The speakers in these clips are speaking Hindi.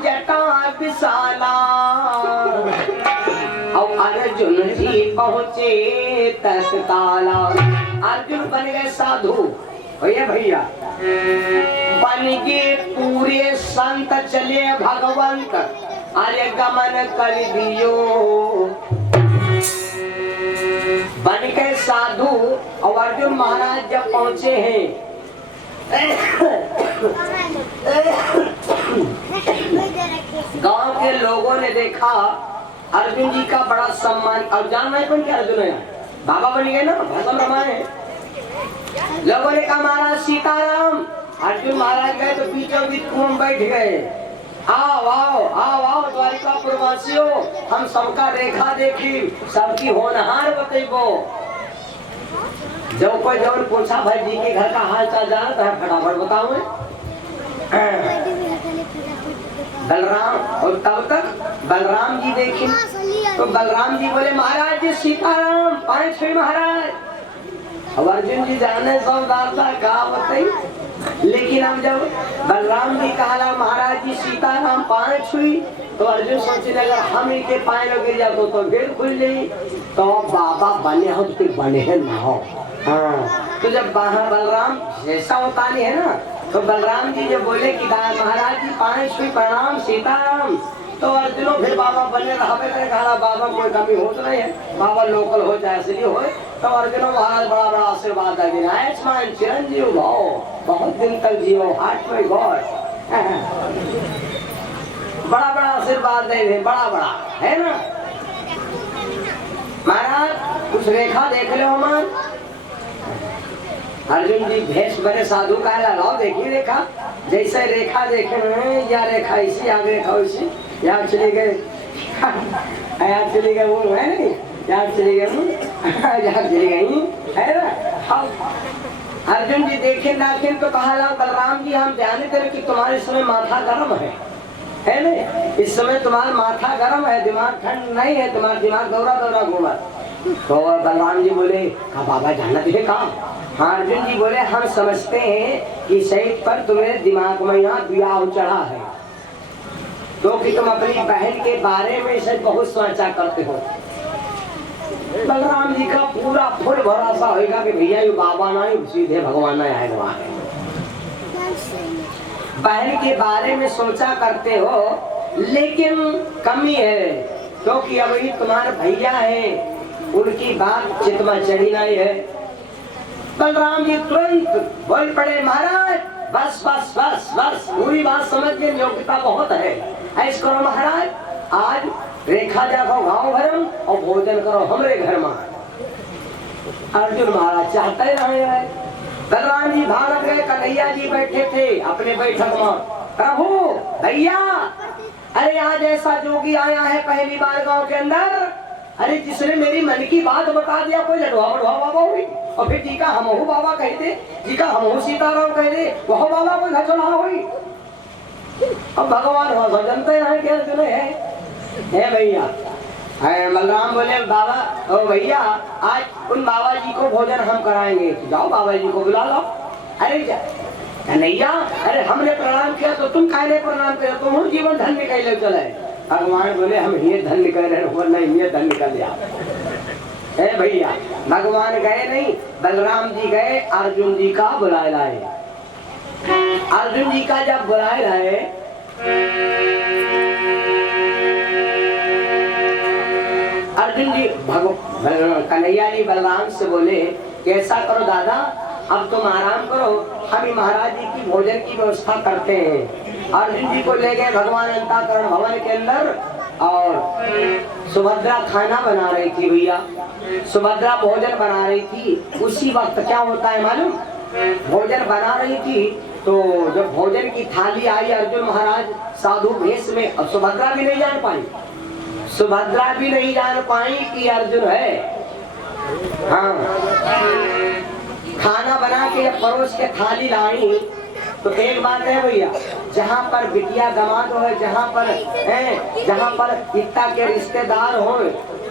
जटा विशाला। और अर्जुन जी पहुंचे तत्काला। अर्जुन बन गए साधु भैया भैया, बन गए पूरे संत, चले भगवंत अरे गमन कर दियो। बन गए साधु। और अर्जुन महाराज जब पहुंचे हैं गांव के लोगों ने देखा अर्जुन जी का बड़ा सम्मान। और जान नहीं बन के अर्जुन है बाबा बन गए ना, भस्म रमाए। लोगों ने कहा महाराज सीताराम। अर्जुन महाराज गए तो बीचों बीच कुएं में बैठ गए। आओ आओ आओ आओ द्वारिकापुर वासियों, हम सबका रेखा देखी, सबकी होनहार बतेबो। जब कोई जब पूछा भाई जी के घर का हाल चाल जाना तो फटाफट बताओ। बलराम, और तब तक बलराम जी देखे तो बलराम जी बोले महाराज जी सीताराम, 5 महाराज। अब अर्जुन जी जाने सब दादा कहा बताई, लेकिन अब जब बलराम जी कहा महाराज जी सीताराम 5 हुई तो अर्जुन सोचने लगा हम इनके पाए लगे जाते तो फिर खुल गई। तो बाबा बने हो तो बने ना हो। हाँ, तो जब बलराम जैसा होता नहीं है ना, तो बलराम जी जब बोले कि महाराज जी 5 हुई प्रणाम सीताराम, तो अर्जुनो फिर बाबा बने रहे। कहा बाबा कोई कमी हो तो नहीं है, बाबा लोकल हो चाहे असली हो। तो अर्जुनो महाराज बड़ा बड़ा आशीर्वाद दे, आयुष्मान चिरंजीव भाव, बहुत दिन तक जियो, हार्ट में गौर। बड़ा बड़ा आशीर्वाद दे, बड़ा बड़ा है ना। महाराज कुछ रेखा देख लो हमार। अर्जुन जी भेष बने साधु का लगाओ, देखिए रेखा। जैसे रेखा देखे या रेखा इसी, आगे रेखा उसी, यहाँ चले गए, यहाँ चले गए, वो है नहीं, यहाँ चले गए, यहाँ चली गई है ना। अर्जुन जी देखे नाखिन तो कहा बलराम जी हम ध्यान करें कि तुम्हारे समय माथा गर्म है ना, इस समय तुम्हारा माथा गर्म है, दिमाग ठंड नहीं है, तुम्हारा दिमाग दौरा दौरा घूमा। तो बलराम जी बोले बाबा जाना तुझे कहा। हाँ, अर्जुन जी बोले हम समझते हैं कि शहीद पर तुम्हारे दिमाग में यहाँ विवाह चढ़ा है, क्योंकि तुम अपनी बहन के बारे में से बहुत सोचा करते हो। बलराम जी का पूरा फुल भरोसा होगा कि भैया ये बाबा ना ही सीधे भगवान ना आएगा। बहन के बारे में सोचा करते हो, लेकिन कमी है, क्योंकि अब ये तुम्हारे भैया है, उनकी बात चित्त में चढ़ी नहीं है। बलराम जी तुरंत बोल पड़े महाराज बस बस बस बस, पूरी बात समझ के योग्यता बहुत है, ऐसा करो महाराज आज रेखा जाओ गाँव भरम और भोजन करो हमारे घर में। अर्जुन महाराज चाहते रहे। बलराम जी भागत गए, कन्हैया जी बैठे थे अपने बैठक में। प्रभु भैया, अरे आज ऐसा जोगी आया है पहली बार गांव के अंदर, अरे जिसने मेरी मन की बात बता दिया। कोई लड़वा बड़वा बाबा हुई और फिर जी का हमहू बाबा कह दे, जी का हमहू सीताराम कह दे, वह बाबा कोई घर चला हुई। अब भगवान हो जनते हैं क्या चले है भैया। बलराम बोले बाबा ओ भैया आज उन बाबा जी को भोजन हम कराएंगे, तो जाओ बाबा जी को बुला लो। अरे कन्हैया, अरे हमने प्रणाम किया तो तुम काहे प्रणाम किया, तुम जीवन धन्य कहले चले। भगवान बोले हम ये धन्य कह रहे हैं, नहीं ये धन्य कर लिया है भैया। भगवान गए नहीं, बलराम जी गए अर्जुन जी का बुलाए लाए। अर्जुन जी का जब बुलाए लाए, अर्जुन जी कन्हैया जी बलराम से बोले कैसा करो दादा, अब तुम आराम करो, हम महाराज जी की भोजन की व्यवस्था करते हैं। अर्जुन जी को ले गए भगवान अंताकरण भवन के अंदर, और सुभद्रा खाना बना रही थी भैया, सुभद्रा भोजन बना रही थी। उसी वक्त क्या होता है मालूम, भोजन बना रही थी तो जब भोजन की थाली आई, अर्जुन महाराज साधु भेष में, अब सुभद्रा भी नहीं जान पाई, सुभद्रा भी नहीं जान पाई कि अर्जुन है। हाँ, खाना बना के परोस के थाली लाई तो एक बात है भैया, जहाँ पर बिटिया दामाद हो, जहाँ पर इतना के रिश्तेदार हो,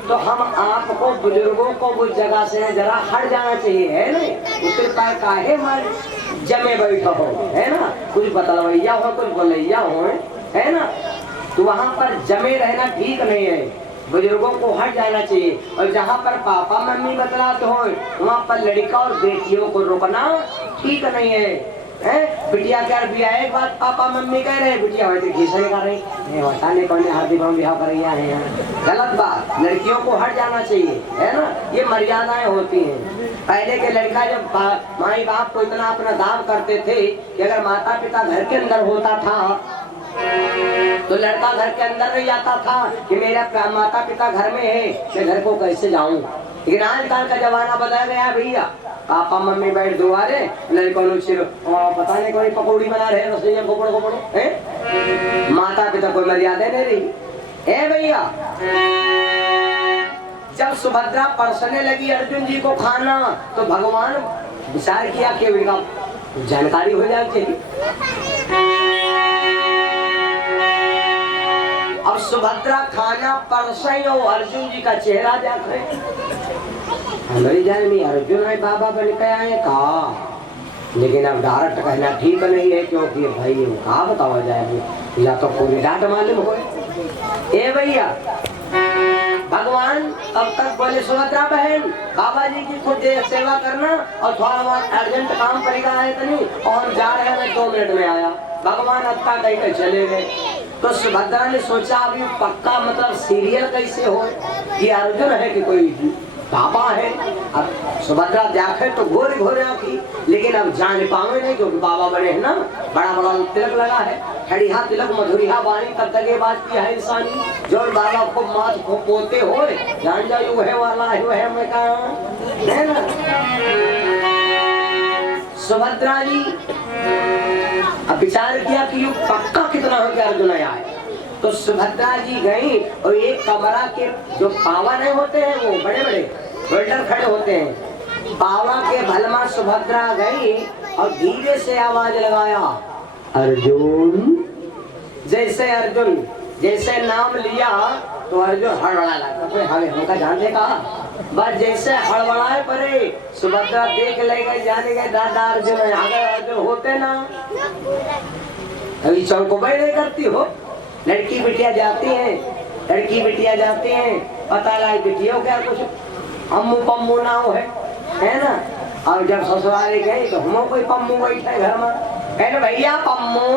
तो हम आपको बुजुर्गों को उस जगह से जरा हट जाना चाहिए, है ना। उतर पर काहे जमे बैठा हो, है ना, कुछ बतलवैया हो कुछ बोलैया हो, है ना। तो वहाँ पर जमे रहना ठीक नहीं है, बुजुर्गों को हट जाना चाहिए। और जहाँ पर पापा मम्मी बतलाते हो वहाँ पर लड़का और बेटियों को रोकना ठीक नहीं है। बिटिया क्या बिया एक बात पापा मम्मी कह रहे, बिटिया वैसे घिसने कर रही बताने कौन हाथी पाँव बिहाव कर रही है, गलत बात। लड़कियों को हट जाना चाहिए, है ना, ये मर्यादाएं होती हैं। पहले के लड़का जब माई बाप को इतना अपना दाव करते थे कि अगर माता पिता घर के अंदर होता था तो लड़का घर के अंदर नहीं जाता था कि मेरा माता पिता घर में है, मैं घर को कैसे जाऊं। लेकिन आजकल का जमाना बदल गया भैया, पापा मम्मी बैठ दुआरे लड़कों पता नहीं कोई पकौड़ी बना रहे रसोईया गोपड़ो है, माता पिता कोई मर्यादा नहीं रही है भैया। जब सुभद्रा परसने लगी अर्जुन जी को खाना तो भगवान विचार किया कि इनका जानकारी हो जानी चाहिए। अब सुभद्रा खाना परसई और अर्जुन जी का चेहरा देख रहे, हमारी जान में अर्जुन है बाबा बन के आए कहा, लेकिन अब डायरेक्ट कहना ठीक नहीं है क्योंकि भाई कहा बतावा जाए, या तो पूरी डांट मालूम हो। ए भैया भगवान अब तक बोले सुभद्रा बहन बाबा जी की खुद सेवा करना और थोड़ा बहुत अर्जेंट काम पड़ेगा है तो नहीं, और जा रहे हैं, मैं 2 मिनट में आया। भगवान अब तक कहीं चले गए तो सुभद्रा ने सोचा अभी पक्का मतलब सीरियल कैसे हो कि अर्जुन है कि कोई बाबा है। अब सुभद्रा देखे तो घोर घोर आखी, लेकिन अब जान पावे नहीं क्योंकि बाबा बने हैं ना, बड़ा बड़ा तिलक लगा है, खड़िया तिलक मधुरिया वाणी तब तक ये बात की है इंसानी, जो बाबा को माथ को पोते हो जान जाओ है वाला है मैं कहा है ना। सुभद्रा जी अब विचार किया कि ये पक्का कितना हो गया अर्जुन आया है, तो सुभद्रा जी गई और एक कमरा के जो पावा नहीं होते हैं वो बड़े बड़े वेल्डर खड़े होते हैं, पावा के भलमा सुभद्रा गई और धीरे से आवाज लगाया अर्जुन। जैसे अर्जुन जैसे नाम लिया तो अर्जुन हड़बड़ा लगा, हमका जानते कहा बस जैसे हड़बड़ाए परे सुभद्रा देख ले गए जाने गए दादा अर्जुन अर्जुन होते ना। अभी चौकोबाई नहीं करती हो, लड़की बिटिया जाती हैं, लड़की बिटिया जाती हैं, पता लगा बिटिया क्या कुछ अम्मू पम्मू नाव है ना। और जब ससुराल गए तो हम कोई पम्मू बैठे घर में, कहने भैया पम्मू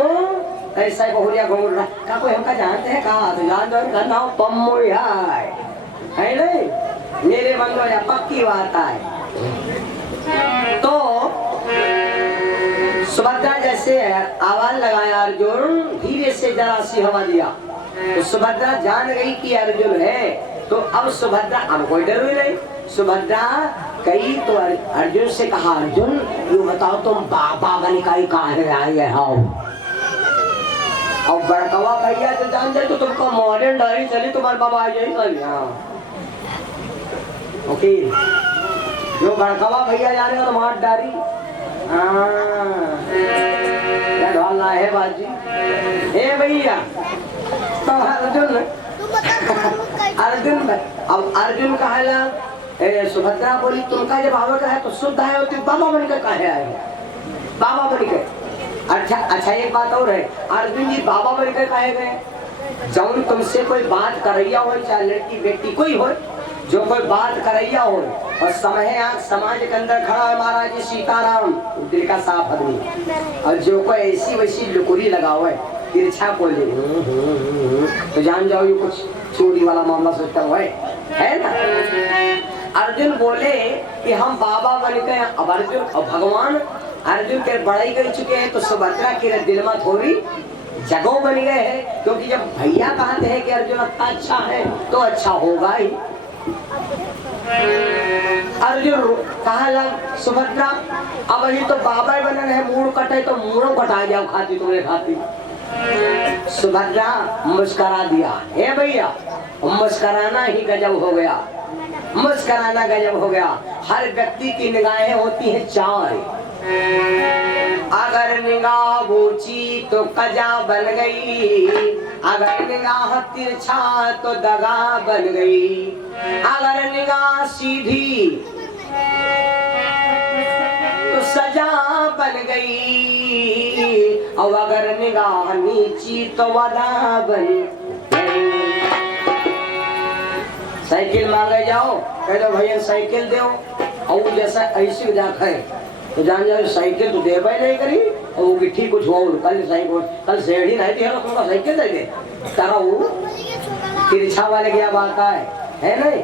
ऐसा बहुरिया घूम रहा कोई हमका जानते हैं कहा तो जान दो का नाम पम्मू है नहीं, मेरे मन में पक्की बात है। तो सुभद्रा जैसे आवाज लगाया अर्जुन, धीरे से जरा सी हवा दिया तो सुभद्रा जान गई कि अर्जुन है। तो अब सुभद्रा अब कोई डर नहीं, सुभद्रा कही तो अर्जुन से कहा अर्जुन ये बताओ तुम बाबा बन के कहाँ आए हो। और बड़कवा भैया तो जान जाए तो तुमको मॉडर्न डायरी चली तुम्हारे बाबा आ जाए। हाँ ओके जो बड़कवा भैया जा रहे हो तो मार डारी ढालना है बाजी। ए भैया तो अर्जुन अर्जुन अब अर्जुन कहा सुभद्रा बोली तुमका जब बाबा का है तो शुद्ध है तो बाबा बनकर कहे आए बाबा बनकर। अच्छा एक बात और है, अर्जुन जी बाबा बनकर कहे गए, जब तुमसे कोई बात करैया हो चाहे लड़की बेटी कोई हो, जो कोई बात करैया हो और समय आग समाज के अंदर खड़ा है महाराज जी सीताराम दिल का साफ आदमी, और जो कोई ऐसी वैसी लुकुरी लगाओ है तिरछा बोले तो जान जाओ ये कुछ चोरी वाला मामला सोचता हुआ है ना। अर्जुन बोले कि हम बाबा बन गए। अब अर्जुन और भगवान अर्जुन के बड़ाई कर चुके हैं तो सुभद्रा के दिल में थोड़ी जगह बन गए हैं, क्योंकि जब भैया कहते हैं कि अर्जुन अच्छा है तो अच्छा होगा ही। अर्जुन कहा लग सुभद्रा अब अभी तो बाबा बनन है, मूड कटे तो मूड़ों कटा जाओ खाती तुम्हें खाती। सुभद्रा मुस्करा दिया, हे भैया मुस्कराना ही गजब हो गया, मुस्कराना गजब हो गया। हर व्यक्ति की निगाहें होती हैं चार, अगर निगाह ऊंची तो कजा बन गई, अगर निगाह तिरछा तो दगा बन गई, अगर निगाह सीधी तो सजा बन गई, और अगर निगाह नीची तो वदा बन साइकिल मांगे जाओ, कह दो भैया साइकिल दो, और जैसा ऐसे जाता है तो जान जाओ साइकिल तो दे पाए नहीं करी, और वो गिट्ठी कुछ हो कल साइकिल कल सेड़ी नहीं दिया तुमको साइकिल दे दे तारा वो तिरछा वाले क्या बात है नहीं।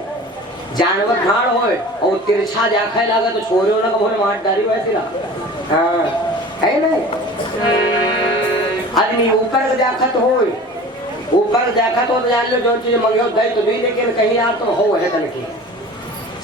जानवर ठाड़ होए और तिरछा जाखे लगा तो छोरे ना को मार डारी वैसे रहा। हाँ है नहीं। आदमी ऊपर जाखत होए, ऊपर जाखत हो तो जान लो जो चीज मंगे दे तो भी, लेकिन कहीं यार तुम हो है तन की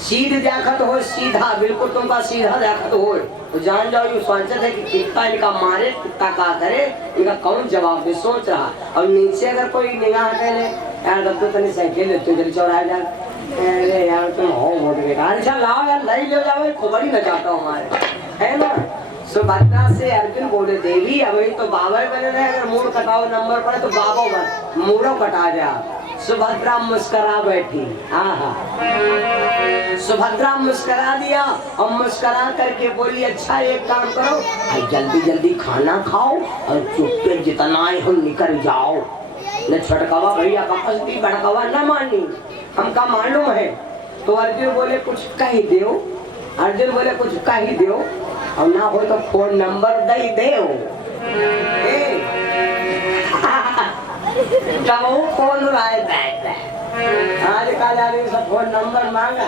सीध जाखत हो, सीधा बिल्कुल तुमका सीधा जाखत हो तो जान जाओ ये सोचते है कि कितना इनका मारे कितना का करे, इनका कौन जवाब दे सोच रहा। और नीचे अगर कोई निगाह करे यार तब तो तनी साइकिल लेते चल चौराहे जा, अरे यार तुम हो बहुत बेकार, अच्छा लाओ यार लाई ले जाओ खबर ही न चाहता हूँ हमारे है ना। सुभद्रा से अर्जुन बोले देवी अभी तो बाबा बने रहे, अगर मूड कटाओ नंबर पड़े तो बाबा बन मूडो कटा जा। सुभद्रा मुस्करा बैठी, हाँ सुभद्रा मुस्करा दिया और मुस्करा करके बोली अच्छा एक काम करो जल्दी जल्दी खाना खाओ और चुपके जितना हम निकल जाओ, न छटकावा भैया का पस्ती भड़कावा न मानी हमका मालूम है। तो अर्जुन बोले कुछ कह दो, अर्जुन बोले कुछ कह दो और ना हो तो फोन नंबर दे दो। जब वो फोन आजकल आदमी सब फोन नंबर मांगा।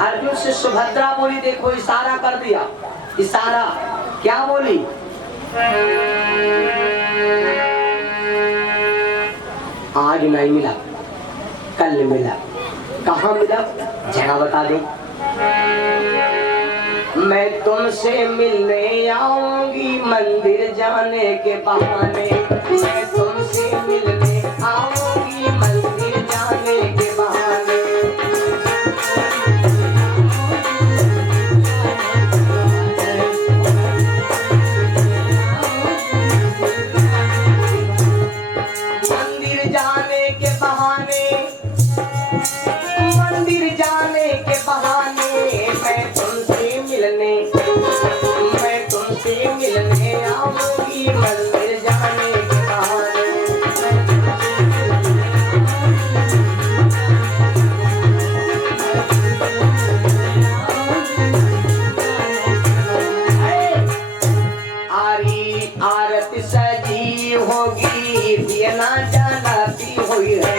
अर्जुन से सुभद्रा बोली देखो इशारा कर दिया, इशारा क्या बोली आज नहीं मिला कल मिला, कहाँ मिला जगह बता दो। मैं तुमसे मिलने आऊंगी मंदिर जाने के बहाने, मैं तुमसे मिलने आऊंगी मंदिर जाने के बहाने। मंदिर जाने के बहाने, मंदिर जाने के बहाने मैं तुमसे मिलने आऊंगी मंदिर जाने के बहाने। आरती सजी होगी दिया जलाती हुई है,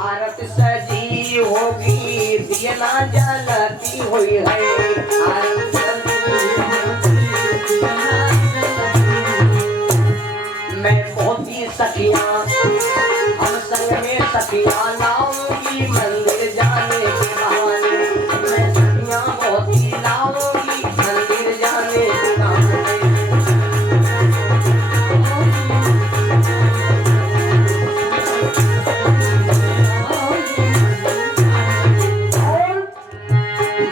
आरती सजी होगी दिया जलाती हुई है। मैं बहुत ही सखियां हम संग में सखियां लाऊंगी मंदिर जाने के बहाने, मैं सखियां बहुत ही लाऊंगी मंदिर जाने के बहाने।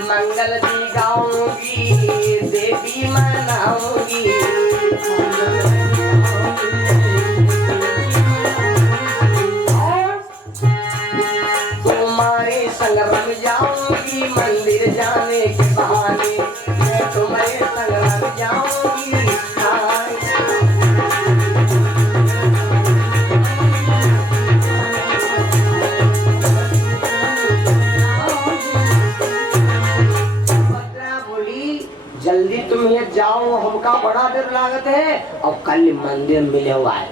मंगल दी गाऊंगी देवी मनाऊंगी, तुम्हारे संग रम जाऊंगी मंदिर जाने के बहाने, मैं तुम्हारे संग रम जाऊंगी। जल्दी तुम ये जाओ हमका बड़ा देर लागत है और कल मंदिर मिले हुआ है,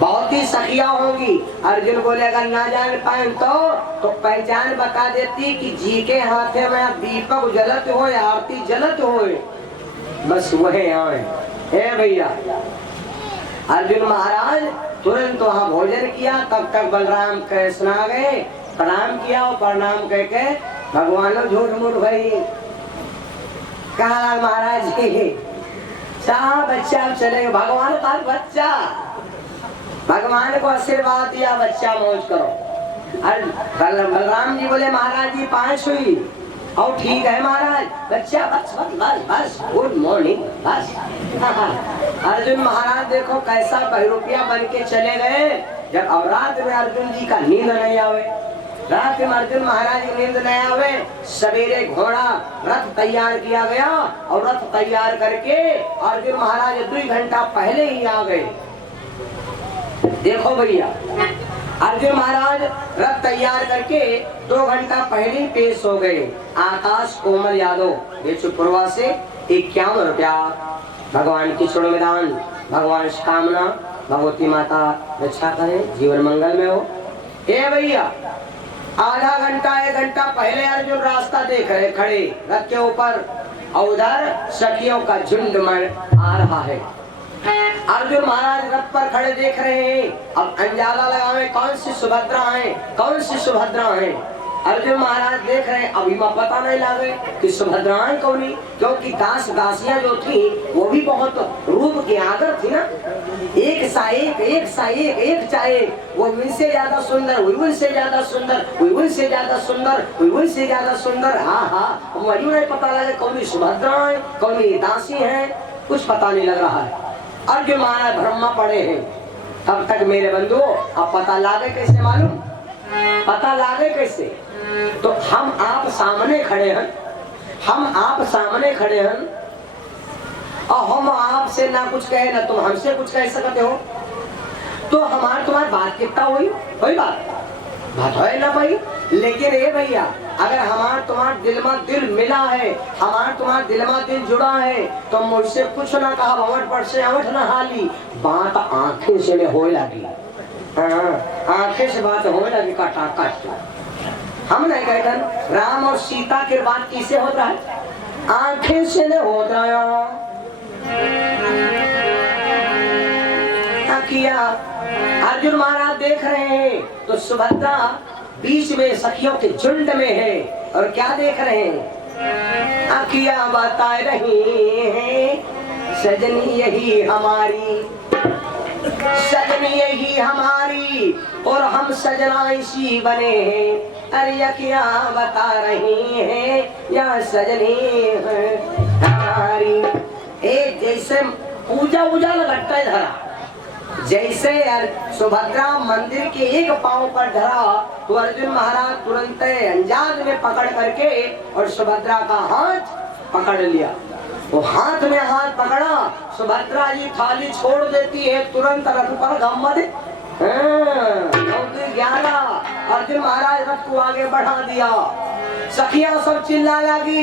बहुत ही सखिया होगी। अर्जुन बोले अगर ना जान पाए तो पहचान बता देती कि जी के हाथे में दीपक जलत हो आरती जलत हो, बस वही आए। हे भैया अर्जुन महाराज तुरंत वहाँ भोजन किया, तब तक बलराम कृष्ण आ गए, प्रणाम किया और प्रणाम करके भगवान झूठ मूठ भाई कहा महाराज जी चाह बच्चा चलेगा, भगवान का बच्चा भगवान को आशीर्वाद दिया बच्चा मौज करो। बलराम जी बोले महाराज जी 5 हुई और ठीक है महाराज बच्चा बस बस बस बस गुड मॉर्निंग बस। अर्जुन महाराज देखो कैसा बहरूपिया बन के चले गए। जब अब रात में अर्जुन जी का नींद नहीं आवे, रात में अर्जुन महाराज की नींद नहीं आवे, सवेरे घोड़ा रथ तैयार किया गया और रथ तैयार करके अर्जुन महाराज 2 घंटा पहले ही आ गए। देखो भैया, अर्जुन महाराज रथ तैयार करके 2 घंटा पहले पेश हो गए। आकाश कोमल यादव बेचुपुरवा से 51 रुपया। भगवान की चरण में दान, भगवान कामना, भगवती माता रक्षा करे, जीवन मंगल में हो। ए भैया, आधा घंटा 1 घंटा पहले अर्जुन रास्ता देख रहे खड़े रथ के ऊपर, और उधर सखियों का झुंड में आ रहा है। अर्जुन महाराज रथ पर खड़े देख रहे हैं। अब अंजाला लगावे कौन सी सुभद्रा है, कौन सी सुभद्रा है। अर्जुन महाराज देख रहे हैं, अभी मां पता नहीं लगे कि सुभद्राएं कौन ही, क्योंकि दास दासियां जो थी वो भी बहुत रूप की आदर थी ना। एक सा एक, एक सा एक, एक चाहे वो उनसे ज्यादा सुंदर, उनसे ज्यादा सुंदर, उनसे ज्यादा सुंदर, उनसे ज्यादा सुंदर। हाँ हाँ, वही नहीं पता लगे कौन ही सुभद्राएं, कौन ही दासी है, कुछ पता नहीं लग रहा है। अर्जुन महाराज ब्रह्मा पड़े हैं। तब तक मेरे बंधु अब पता लागे कैसे, मालूम पता लागे कैसे? तो हम आप सामने खड़े हैं, हम आप सामने खड़े हैं, और हम आपसे ना कुछ कहे ना तुम हमसे कुछ कह सकते हो, तो हमारी तुम्हारी बात कितना हुई? कोई बात है ना भाई। लेकिन ये भैया, अगर हमार तुम्हार दिल में दिल मिला है, हमार तुम्हार दिल में दिल जुड़ा है, तो मुझसे कुछ ना कहा, भवन पर से अवठ न हाली, बात आंखें से में होए लगी। आंखें से बात होए लगी, काटा काट। हम नहीं कहते राम और सीता के बात किसे हो रहा है, आंखें से नहीं हो रहा। किया अर्जुन महाराज देख रहे हैं, तो सुभद्रा बीच में सखियों के झुंड में है, और क्या देख रहे हैं? आखिया बता रही हैं सजनी यही हमारी, सजनी यही हमारी, और हम सजना इसी बने हैं। अरे क्या बता रही हैं या सजनी हमारी। जैसे पूजा उजा लगता धरा, जैसे सुभद्रा मंदिर के एक पांव पर धरा, तो अर्जुन महाराज तुरंत अंजाद में पकड़ करके और सुभद्रा का हाथ पकड़ लिया। वो हाथ में हाथ पकड़ा, सुभद्रा जी थाली छोड़ देती है, तुरंत रथ पर गम्मद 11। अर्जुन महाराज रथ को आगे बढ़ा दिया। सखियां सब चिल्ला लगी,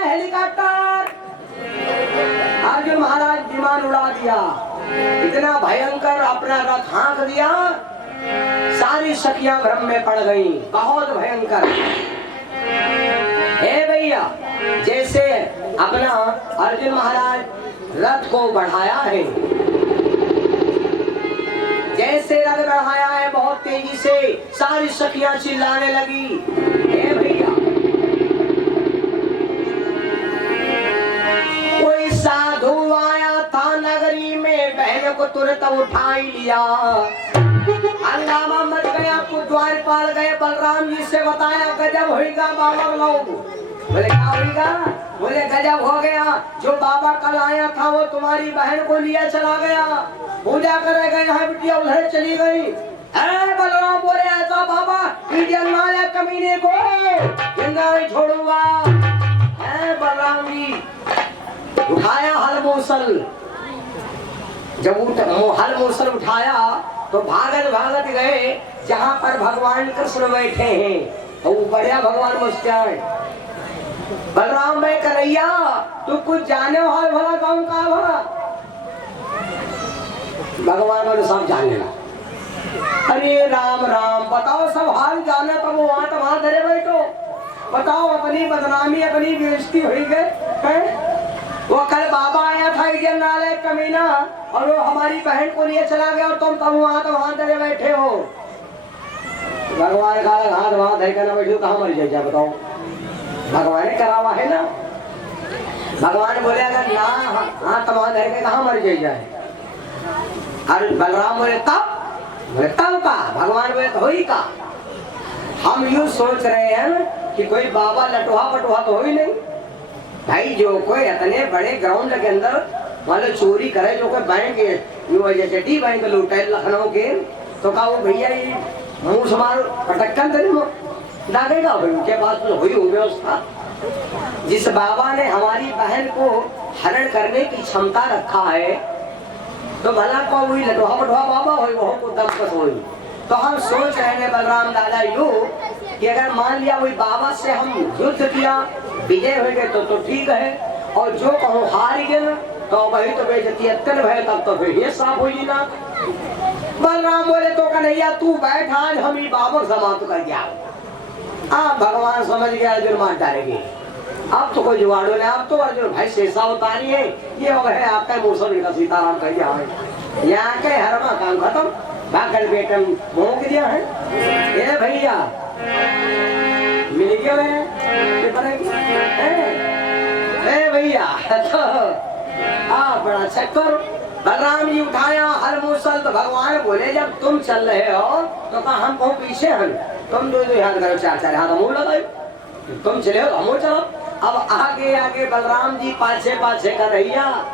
हेलीकॉप्टर। अर्जुन महाराज विमान उड़ा दिया, इतना भयंकर अपना रथ हाँक दिया, सारी सखियां भ्रम में पड़ गई, बहुत भयंकर। हे भैया, जैसे अपना अर्जुन महाराज रथ को बढ़ाया है, जैसे रथ बढ़ाया है बहुत तेजी से, सारी सखियां चिल्लाने लगी। हे भैया, कोई साधु आया था नगरी में, बहन को तुरंत उठा ही लिया। हंगामा मच गया, द्वार पाल गए। बलराम जी से बताया गजब होगा बाबा लोग। बोले क्या होगा? बोले गजब हो गया, जो बाबा कल आया था वो तुम्हारी बहन को लिया चला गया, पूजा करे गए हैं, बिटिया उधर चली गई। बलराम बोले ऐसा बाबा मारे कमीने को जिंदा नहीं छोड़ूंगा। बलराम जी उठाया हल मूसल, जब हल मूसल उठाया तो भागत भागत गए जहाँ पर भगवान कृष्ण बैठे हैं, और वो बढ़िया भगवान मुस्कान। बलराम भाई कन्हैया, तू कुछ जाने हाल भला गाँव का भला? भगवान बोले सब जाने ला। अरे राम राम, बताओ सब हाल जाने, तो वो वहाँ धरे बैठो, बताओ अपनी बदनामी अपनी बेइज्जती हुई गए। वो कल बाबा आया था नाले कमीना, और वो हमारी बहन को लिए चला गया, और तुम तब वहाँ धरे बैठे हो। भगवान का हाथ वहाँ धर कर बैठे, कहाँ मर जाए बताओ? भगवान ने करा हुआ है ना। भगवान बोले अगर ना हाथ वहाँ धर के कहाँ मर जाए? अरे बलराम बोले तब का? भगवान बोले तो ही का। हम यूं सोच रहे हैं कि कोई बाबा लटुहा पटुहा तो हो ही नहीं भाई। जो कोई इतने बड़े ग्राउंड के अंदर मतलब चोरी करे, जो कोई बैंक बैंक लूटे लखनऊ के, तो का वो भैया मुंह समार पटक्कन दागेगा भाई, उनके पास तो हुई हो व्यवस्था। जिस बाबा ने हमारी बहन को हरण करने की क्षमता रखा है, तो भला को वही लटवा बटवा बाबा हो वो को दम कस होई। तो हम सोच रहे हैं बलराम दादा यूं कि अगर मान लिया वही बाबा से हम युद्ध किया, विजय हो गए तो ठीक है, और जो कहूँ हार गए तो वही तो बेइज्जती अत्तर भय, तब तो फिर ये साफ हो ना। बलराम बोले तो कन्हैया तू बैठ, आज हम ही बाबा समाप्त कर गया। भगवान समझ गया अर्जुन मार डालेंगे, अब तो कोई जुगाड़ो नहीं, अब तो अर्जुन भाई शेषा उतारी है, ये हो गए आपका मूसल का सीताराम कह दिया यहाँ के हरमा काम खत्म, भागल बेटन भोंक दिया है। ये भैया मिल गया भैया तो बड़ा चक्कर। बलराम जी उठाया हर मूसल, तो भगवान बोले जब तुम चल रहे हो तो कहा हम कहूँ पीछे हैं, तुम दो हाथ करो, चार हाथ मुंह लगाओ, तुम चले हो हम चलो। अब आगे आगे बलराम जी पाछे पाछे कन्हैया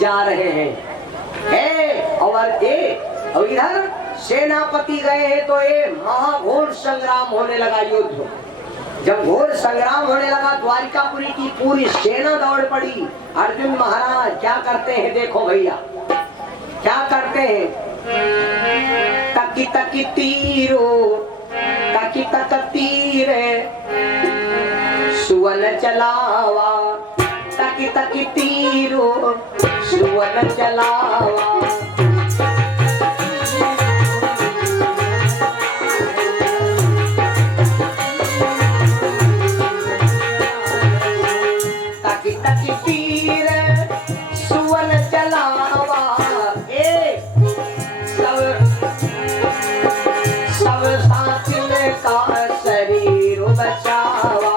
जा रहे हैं। और इधर सेनापति गए हैं तो ये महाघोर संग्राम होने लगा, युद्ध। जब घोर संग्राम होने लगा, द्वारिकापुरी की पूरी सेना दौड़ पड़ी। अर्जुन महाराज क्या करते हैं देखो भैया, क्या करते हैं। तकी तकी तीरो, तकी तक तीरे सुवन चलावा, तकी तकी तीरो सुवन चलावा। तकी तकी तीर सुवन चलावा, सब साथिन का शरीर बचावा।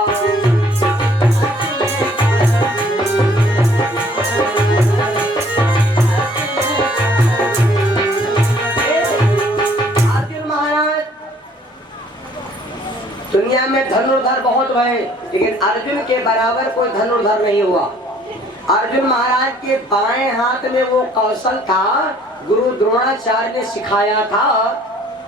दुनिया में धनुर्धर बहुत हुए, लेकिन अर्जुन के बराबर कोई धनुर्धर नहीं हुआ। अर्जुन महाराज के बाएं हाथ में वो कौशल था, गुरु द्रोणाचार्य ने सिखाया था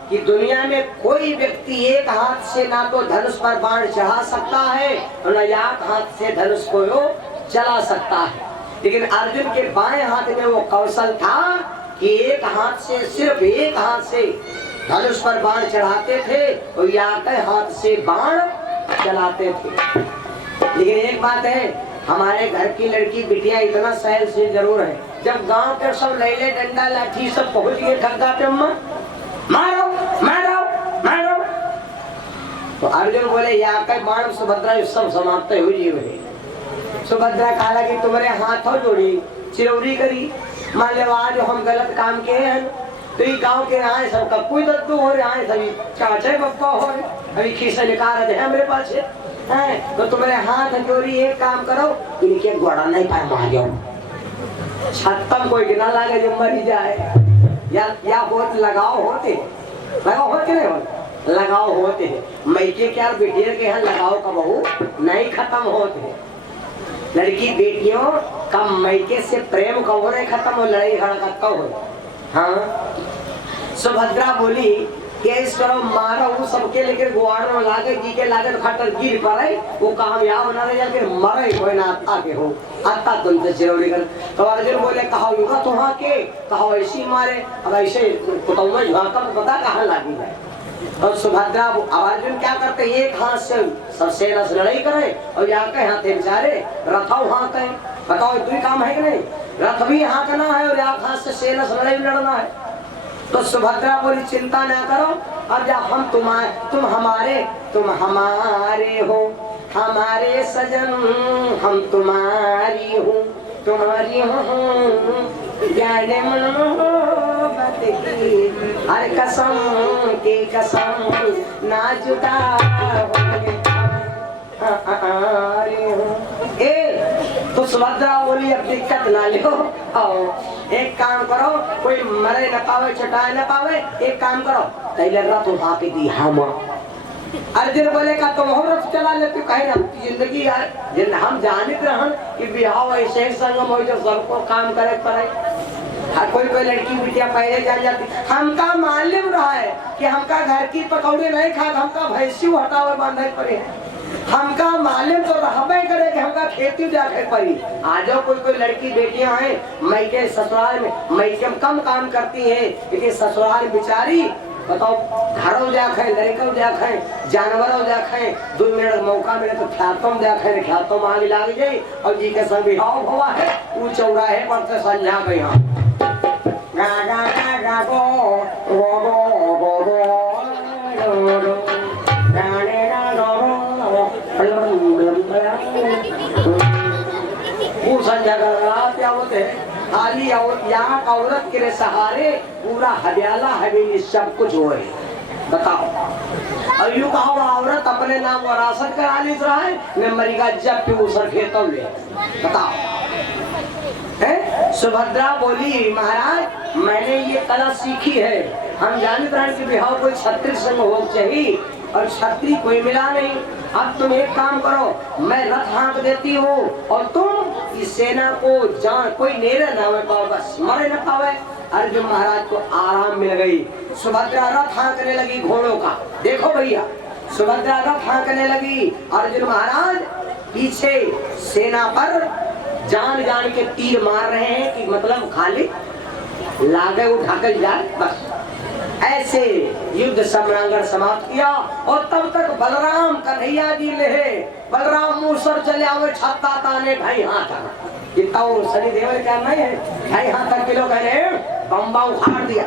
कि दुनिया में कोई व्यक्ति एक हाथ से ना तो धनुष पर बाण चढ़ा सकता है और न एक हाथ से धनुष को चला सकता है। लेकिन अर्जुन के बाएं हाथ में वो कौशल था कि एक हाथ से, सिर्फ एक हाथ से धनुष पर बाण चढ़ाते थे और याके हाथ से बाण चलाते थे। लेकिन एक बात है, हमारे घर की लड़की बिटिया इतना सहनशील जरूर है। जब गांव के सब लैले डंडा लाठी सब पहुंच गए खड्डा पे, मारो मारो मारो, तो अर्जुन बोले याके बाण सुभद्रा सब समाप्त हो जी। सुभद्रा कहा कि तुम्हारे हाथों जोड़ी चिरौरी करी, मान लो आज हम गलत काम किए हैं तो ये गांव के आए सब कप्पू दद्दू हो रहे हैं, सभी चाचे पप्पा हो रहे, अभी खीसे निकाल रहे हैं मेरे पास है। तो तुम्हारे हाथ जोड़ी एक काम करो, इनके घोड़ा नहीं पाए मार जाओ, छत्तम कोई गिना लागे जो मरी जाए, या बहुत लगाओ होते नहीं होते, लगाओ होते हैं। मैके क्या बेटियों के यहाँ लगाओ का बहू नहीं खत्म होते, लड़की बेटियों का मैके से प्रेम कहो नहीं खत्म हो, लड़ाई झगड़ा हो। हाँ, सुभद्रा बोली कि इस करो मारो वो सबके लेकर गुआड़ में लागे जी के लागे तो खटर गिर पड़े, वो कामयाब ना रह जाके मरे कोई ना आगे हो, आता तुम से चिरौड़ी कर। तो अर्जुन बोले कहो युगा तुहा के, कहो ऐसी मारे, अब ऐसे कुतुम्बा झांका तो पता कहाँ लागी है। और सुभद्रा अर्जुन क्या करते, एक हाथ से सब सेना से लड़ाई करे और जाके हाथे बेचारे रथाओ हाथ है। बताओ तू काम है कि नहीं, रथ भी हाँकना है और एक हाथ से सेना से लड़ाई लड़ना है। तो सुभद्रा बोली चिंता ना करो, अब जब हम तुम हमारे हो, हमारे सजन हम तुम्हारी हूँ, तुम्हारी हूँ जाने मोहब्बत की हर कसम की कसम ना जुदा होंगे। तो सुभद्रा बोली अब दिक्कत ना लो, आओ एक काम करो, कोई मरे न पावे छुटाए न पावे, एक काम करो तैले रथ उठा के दी हम। अर्जुन बोले का तुम और रथ चला लेते कहे ना, जिंदगी यार हम जानते रहन कि बिहाव ऐसे संगम हो जो सबको काम करे पड़े। हर कोई लड़की बिटिया पहले जान जाती, हमका मालूम रहा है कि हमका घर की पकौड़े नहीं खा, हमका भैंसी हटावे बांधे पड़े है। हमका मालूम तो रहबे करे कि हमका खेती जाके पड़ी। आज कोई कोई लड़की बेटियां हैं मैके ससुराल में मैके कम काम करती हैं, लेकिन ससुराल बेचारी बताओ घरों जाखे लड़कों जाखे जानवरों जाखे 2 मिनट मौका मिले तो ख्यातों जाखे ख्यातों मांग लाग जाए और जी के सब बिहाव हुआ है वो चौराहे पर से संझा गई हम गा गा गा गा गो गो गो गो गो गाने ना वो संझा कर रहा क्या होते खाली यहाँ का औरत के सहारे पूरा हरियाला हवेली सब कुछ हो बताओ। और यूं कहा औरत अपने नाम वरासत करा ली रहा है मैं मरीगा जब भी उसर खेतों ले बताओ है। सुभद्रा बोली महाराज मैंने ये कला सीखी है, हम जानते हैं कि बिहार कोई छत्री संग हो चाहिए और छत्री कोई मिला नहीं। अब तुम एक काम करो मैं रथ हाँक देती हूँ और तुम इस सेना को जान कोई नेरे ना पाओ बस मरे न पावे। अर्जुन महाराज को आराम मिल गई। सुभद्रा रथ हाँकने लगी घोड़ों का। देखो भैया सुभद्रा रथ हाँकने लगी, अर्जुन महाराज पीछे सेना पर जान जान के तीर मार रहे हैं कि मतलब खाली लागे उठा कर जाए बस। ऐसे युद्ध सम्रांगण समाप्त किया और तब तक बलराम कन्हैया जी ले बलराम मूसर चले आवे छत्ता ताने भाई हाथ इतना शनि देवर क्या नहीं है भाई हाथ तक किलो कह रहे बम्बा उखाड़ दिया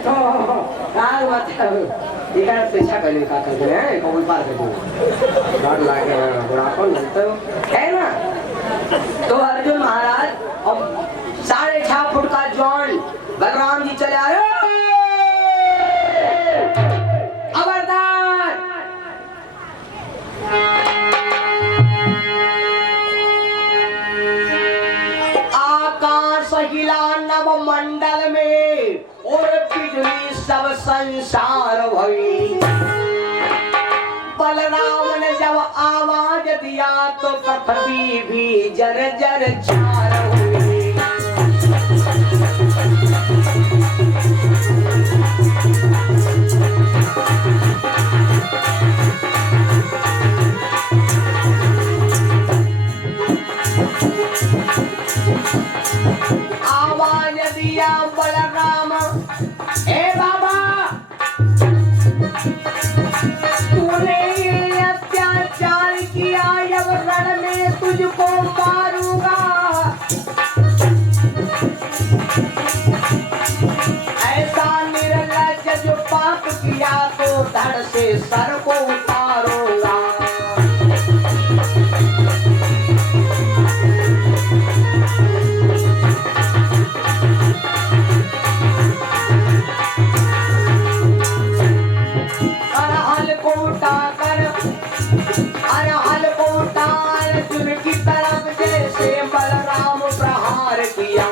तो पीछा करने का कर रहे हैं कौन पार कर है ना। तो अर्जुन महाराज अब 6.5 फुट का जॉन बलराम जी चले आए खबरदार। आकाश हिला नव मंडल में और बिजली सब संसार भई। बलराम ने जब आवाज दिया तो पृथ्वी भी जर जर चार हुई। आवाज दिया बलराम ए बाबा तूने ये अत्याचार किया अब रण में तुझको मारूंगा। ऐसा निर्लज्ज जो पाप किया तो धड़ से सर को उतारूंगा। बलराम प्रहार किया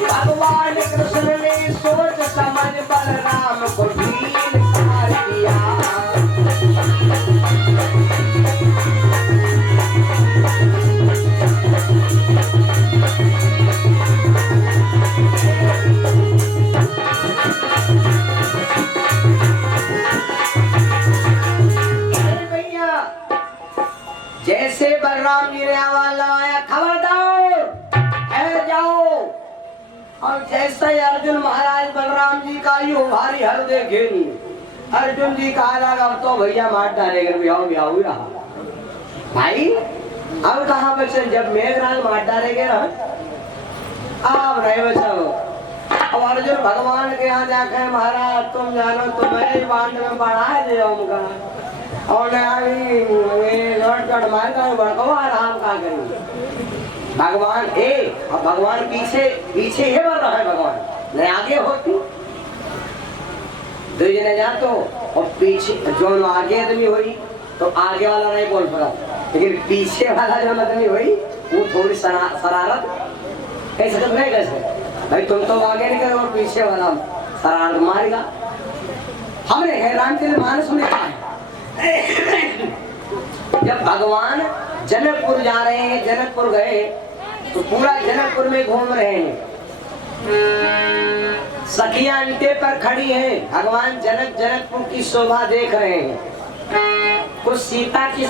भगवान कृष्ण ने सोच समझ बलराम को ढील मार दिया। जैसे बलराम जी ने आवाज लगाया खबरदार जाओ और जैसे अर्जुन महाराज बलराम जी का यू भारी हर देखे नहीं अर्जुन जी कहा लगा अब तो भैया मार डालेगा बिहाव बिहाव रहा भाई। अब कहाँ बचे जब मेघराज मार डालेगे ना अब रहे बचाओ। अब अर्जुन भगवान के यहाँ जाके महाराज तुम जानो तो मैं बांध में बढ़ा दे जाऊंगा और आराम का करेंगे भगवान अब भगवान पीछे पीछे ही बढ़ रहा है भगवान नहीं आगे होती 2 जने जा तो और पीछे जो आगे आदमी हुई तो आगे वाला नहीं बोल पड़ा लेकिन पीछे वाला जो आदमी हुई वो थोड़ी शरारत कैसे तो नहीं कैसे भाई तुम तो आगे नहीं करो और पीछे वाला शरारत मारेगा। हमने हैरान के लिए मानस में कहा है जब भगवान जनकपुर जा रहे हैं जनकपुर गए तो पूरा जनकपुर में घूम रहे हैं सखियां अंटे पर खड़ी हैं, भगवान जनक जनकपुर की शोभा देख रहे हैं। कुछ सीता की